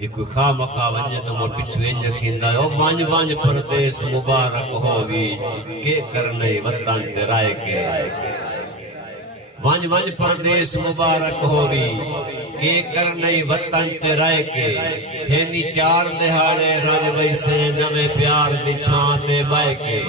ایک خواہ مخواہ ونجے تو مور پچھو انج تھیندا او وانج وانج پردیس مبارک ہووی کے کرنے وطن تے رائے کے وانج وانج پردیس مبارک ہووی کے کرنے وطن تے رائے کے ہینی چار دہاڑے رج ویسے نوے پیار نچھان دے بائے کے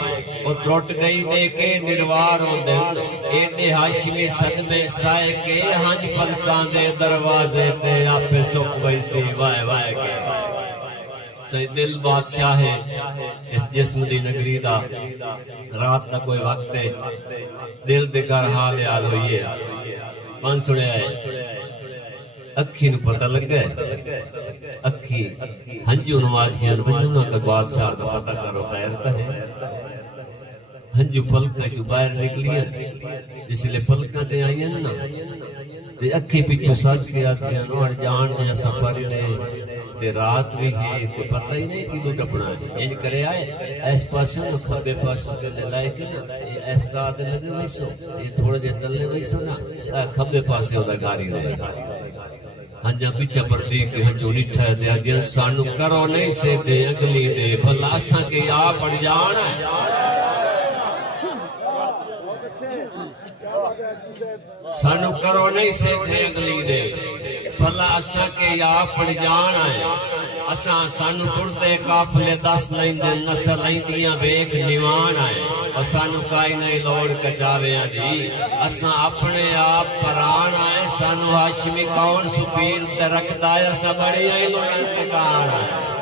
او ترٹ گئی دے کے نرواروں دن ایڈے ہاشمی صدمے سائے کے ہنج پلکان دے دروازے تے آپ سکھ ویسی وائے وائے کے سید دل بادشاہ ہے اس جسم دی نگری دا رات دا کوئی وقت ہے دل دے کر حال حال ہوئی ہے من سنے آئے اکھی نو پتہ لگ گئے اکھی ہنجو نوازیاں ونجونا کا بادشاہ دا پتہ کرو خیر کا ہے ہنجو پلکا جو باہر نکلیاں جس لئے پلکا تے آئیاں نا تے اکھی پیچھو ساتھ کے آتی ہیں نوڑ جان جا سفر تے رات بھی ہی کوئی پتہ ہی نہیں کہ دو ڈپنا ہے یہ کرے آئے ایس پاسوں نو کھبے پاسوں کے لائے کے ایس رات لگے ویسو یہ تھوڑے جے تلے ویسو نا کھبے پاسے ہوتا گاری رہے ہنجا پیچھا پردی کے ہنجو نٹھا دیا گیا سانو کرو نہیں سے دے اگلی دے بھلا سا کے آپ پڑ جانا سانو کرو نہیں سے دے اگلی دے بھلا اسا کے آپ پڑ جانا ہے اساں سانو پڑتے کافلے دس لائن دے نسل لائن دیاں بیک نیوان آئے اور سانو کائی نہیں لوڑ کچاویاں دی اساں اپنے آپ پران آئے سانو ہاشمی کون سپیر تے رکھ دایا سا بڑی آئی لوڑن ٹکان آئے